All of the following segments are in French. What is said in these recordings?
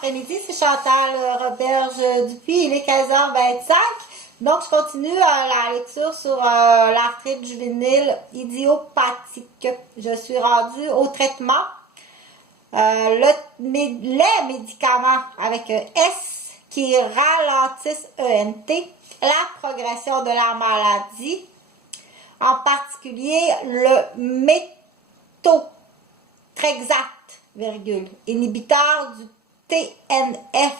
après-midi, c'est Chantal Roberge-Dupuis, il est 15h25. Donc, je continue la lecture sur l'arthrite juvénile idiopathique. Je suis rendue au traitement. Les médicaments avec S qui ralentissent ENT, la progression de la maladie, en particulier le méthotrexate, inhibiteur du TNF,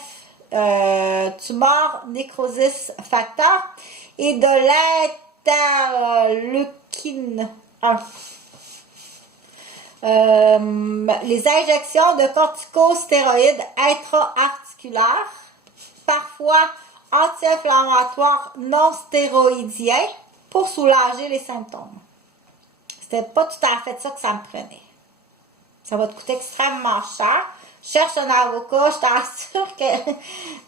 tumor necrosis factor, et de l'interleukine 1. Les injections de corticostéroïdes intra-articulaires, parfois anti-inflammatoires non stéroïdiens, pour soulager les symptômes. C'était pas tout à fait ça que ça me prenait. Ça va te coûter extrêmement cher. Cherche un avocat, je t'assure que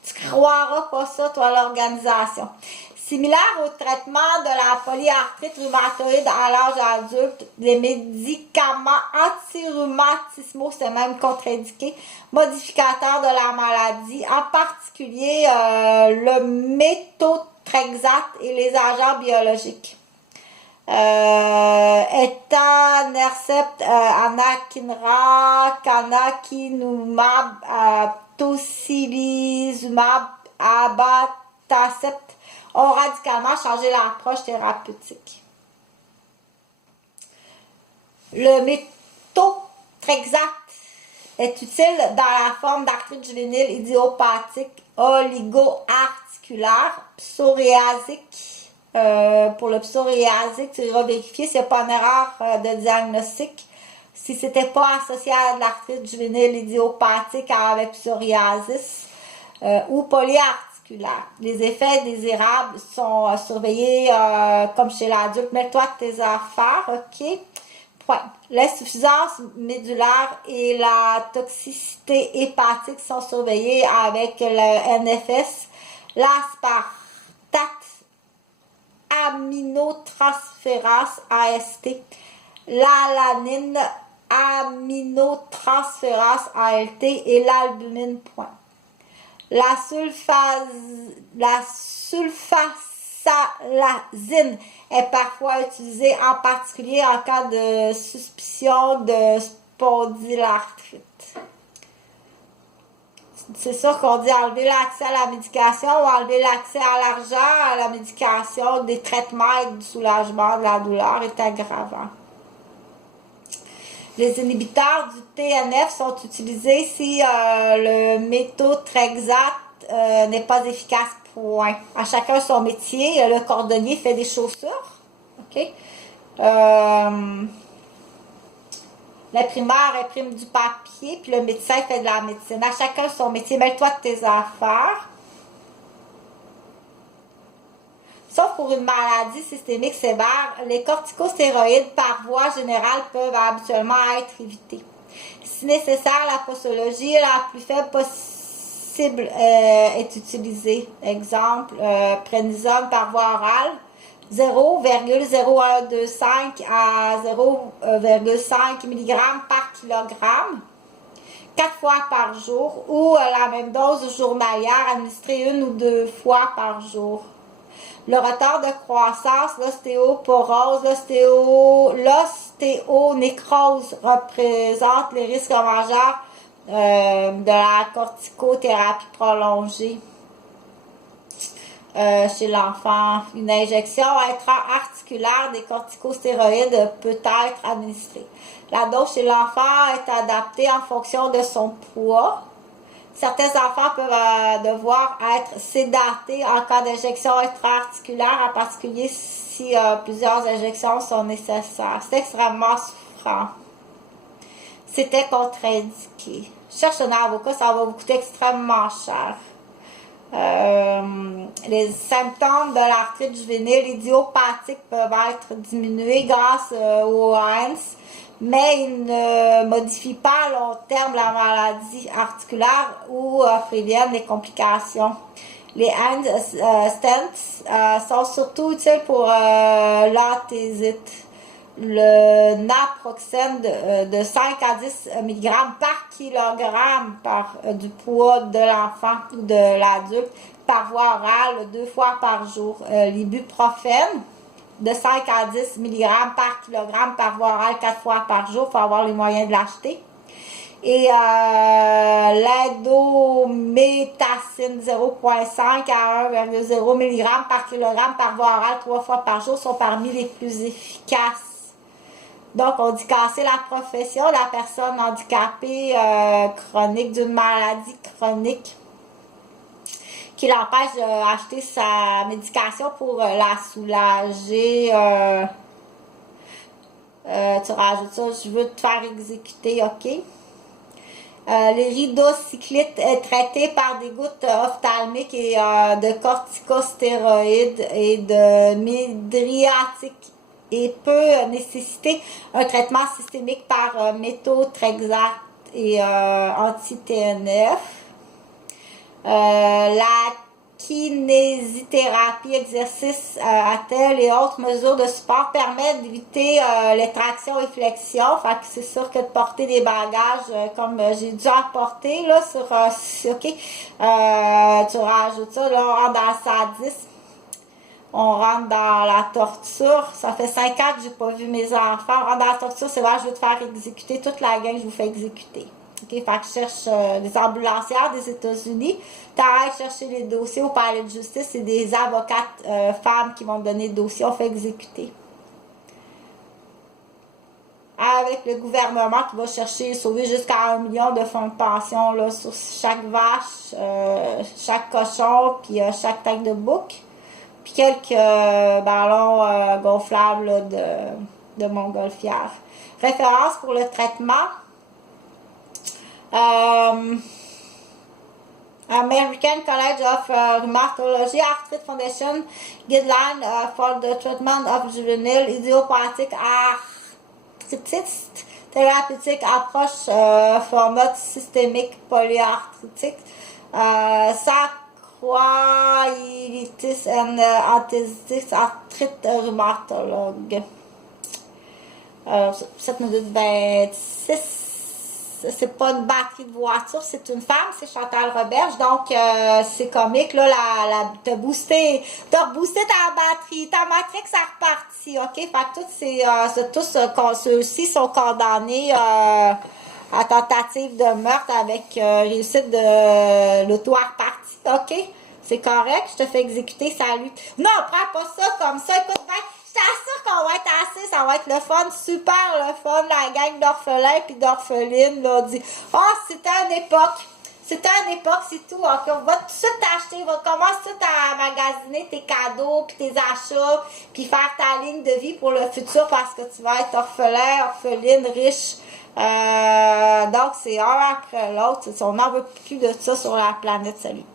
tu croiras pas ça, toi, l'organisation. Similaire au traitement de la polyarthrite rhumatoïde à l'âge adulte, les médicaments antirhumatismaux, c'est même contre-indiqué, modificateurs de la maladie, en particulier le méthotrexate et les agents biologiques. Etanercept, anakinra, canakinumab, tocilizumab, abatacept ont radicalement changé l'approche thérapeutique. Le méthotrexate est utile dans la forme d'arthrite juvénile idiopathique oligo-articulaire psoriasique. Pour le psoriasique, tu iras vérifier s'il n'y a pas une erreur de diagnostic. Si ce n'était pas associé à de l'arthrite juvénile idiopathique avec psoriasis ou polyarthrite. Les effets désirables sont surveillés comme chez l'adulte. Mets-toi de tes affaires, ok? Point. L'insuffisance médulaire et la toxicité hépatique sont surveillées avec le NFS, l'aspartate aminotransférase AST, l'alanine aminotransférase ALT et l'albumine. Point. La sulfasalazine est parfois utilisée, en particulier en cas de suspicion de spondylarthrite. C'est ça qu'on dit, enlever l'accès à la médication ou enlever l'accès à l'argent, à la médication, des traitements et du soulagement de la douleur est aggravant. Les inhibiteurs du TNF sont utilisés si le méthotrexate n'est pas efficace, point. À chacun son métier. Le cordonnier fait des chaussures. OK? L'imprimeur imprime du papier, puis le médecin fait de la médecine. À chacun son métier. Mêle-toi de tes affaires. Sauf pour une maladie systémique sévère, les corticostéroïdes par voie générale peuvent habituellement être évités. Si nécessaire, la posologie la plus faible possible est utilisée. Exemple, prénisone par voie orale, 0,0125 à 0,5 mg par kilogramme, 4 fois par jour, ou la même dose journalière administrée 1 ou 2 fois par jour. Le retard de croissance, l'ostéoporose, l'ostéonécrose représente les risques majeurs de la corticothérapie prolongée chez l'enfant. Une injection intra-articulaire des corticostéroïdes peut être administrée. La dose chez l'enfant est adaptée en fonction de son poids. Certains enfants peuvent devoir être sédatés en cas d'injection intra-articulaire, en particulier si plusieurs injections sont nécessaires. C'est extrêmement souffrant. C'était contre-indiqué. Cherche un avocat, ça va vous coûter extrêmement cher. Les symptômes de l'arthrite juvénile idiopathique peuvent être diminués grâce au HANS, mais il ne modifie pas à long terme la maladie articulaire ou préviennent les complications. Les hand stents sont surtout utiles pour l'anthésite. le naproxène de 5 à 10 mg par kilogramme du poids de l'enfant ou de l'adulte par voie orale 2 fois par jour. L'ibuprofène de 5 à 10 mg par kilogramme par voie orale 4 fois par jour. Il faut avoir les moyens de l'acheter. Et l'indométhacine 0,5 à 1,0 mg par kilogramme par voie orale 3 fois par jour sont parmi les plus efficaces. Donc, on dit casser la profession, la personne handicapée chronique d'une maladie chronique qui l'empêche d'acheter sa médication pour la soulager. Tu rajoutes ça, je veux te faire exécuter, ok? L'iridocyclite est traité par des gouttes ophtalmiques et de corticostéroïdes et de médriatiques et peut nécessiter un traitement systémique par méthotrexate et anti-TNF. La kinésithérapie, exercices, attelles et autres mesures de support permettent d'éviter les tractions et flexions. Fait que c'est sûr que de porter des bagages comme j'ai dû apporter là sur ok, tu rajoutes ça, là on rentre dans la sadisme, on rentre dans la torture. Ça fait 5 ans que j'ai pas vu mes enfants. On rentre dans la torture, c'est vrai, je veux te faire exécuter toute la gang, je vous fais exécuter. OK, fait que je cherche des ambulancières des États-Unis. T'arrêtes chercher les dossiers au palais de justice. C'est des avocates femmes qui vont te donner le dossier. On fait exécuter. Avec le gouvernement qui va chercher sauver jusqu'à 1 million de fonds de pension là, sur chaque vache, chaque cochon, puis chaque tête de bouc. Puis quelques ballons gonflables là, de montgolfière. Référence pour le traitement. American College of Rheumatology Arthritis Foundation Guideline for the Treatment of Juvenile Idiopathic Arthritis Thérapeutique Approche Format Systémique Polyarthritique Sacroiliitis and Arthritis Arthrite Rhumatologue 7 minutes 26. C'est pas une batterie de voiture, c'est une femme, c'est Chantal Roberge, donc c'est comique, là, t'as boosté ta batterie, ta matrix a reparti, ok? Fait que tous ceux-ci sont condamnés à tentative de meurtre avec réussite de l'auto à reparti, ok? C'est correct, je te fais exécuter, salut. Non, prends pas ça comme ça, écoute, ben, je t'assure qu'on va être assez, ça va être le fun, super le fun, la gang d'orphelins puis d'orphelines, là, dit, c'était une époque, c'est tout, ok, on va tout de suite t'acheter, on va commencer tout à magasiner tes cadeaux puis tes achats, puis faire ta ligne de vie pour le futur parce que tu vas être orphelin, orpheline, riche, donc c'est un après l'autre, on n'en veut plus de ça sur la planète, salut.